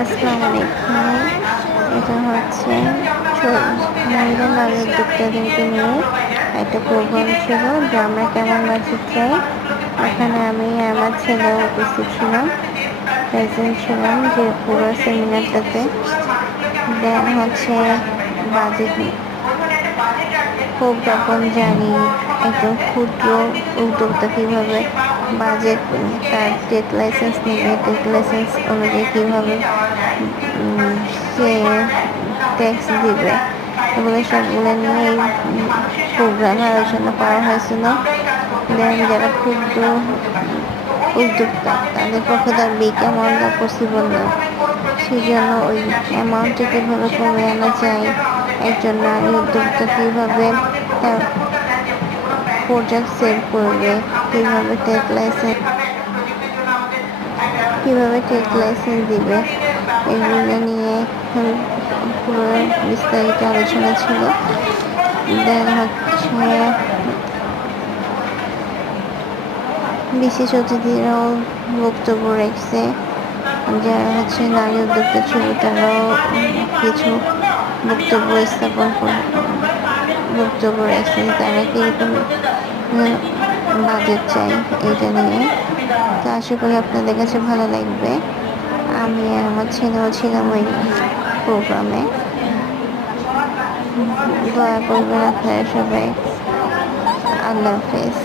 আসসালামু আলাইকুম। এটা হচ্ছে মহিলা নারী উদ্যোক্তাদেরকে নিয়ে একটা প্রোগ্রাম ছিল যে আমরা কেমন বাজেট চাই। এখানে আমি আমার ছেলেও উপস্থিত ছিলাম, প্রেজেন্ট ছিলাম যে পুরো সেমিনারটাতে। দেন হচ্ছে বাজেট প্রজ্ঞাপন জারি, একজন ক্ষুদ্র উদ্যোক্তা কীভাবে বাজেট, তার ট্রেড লাইসেন্স নেবে, ট্রেড লাইসেন্স অনুযায়ী কীভাবে সে ট্যাক্স দিবে, এগুলো সবগুলো নিয়ে এই প্রোগ্রামে আলোচনা করা হয়েছিল। দেন যারা ক্ষুদ্র উদ্যোক্তা তাদের পক্ষে তার বিগ অ্যামাউন্ট দেওয়া পসিবল না, সেই জন্য ওই অ্যামাউন্টটা কীভাবে কমে আনা যায়, একজন নারী উদ্যোক্তা কীভাবে তার প্রোডাক্ট সেল করবে, কীভাবে ট্রেড লাইসেন্স দিবে, এগুলো নিয়ে পুরো বিস্তারিত আলোচনা ছিল। দেন হচ্ছে বিশেষ অতিথিরাও বক্তব্য রেখেছে, যারা হচ্ছে নারী উদ্যোক্তা ছিল তারাও কিছু বক্তব্য রেখেছে, তারা কীরকম বাজেট চাই এটা নিয়ে। তো আশা করি আপনাদের কাছে ভালো লাগবে। আমি আর আমার ছেলেও ছিলাম ওই প্রোগ্রামে। দয়া করবেন আপনারা সবাই। আল্লাহ হাফেজ।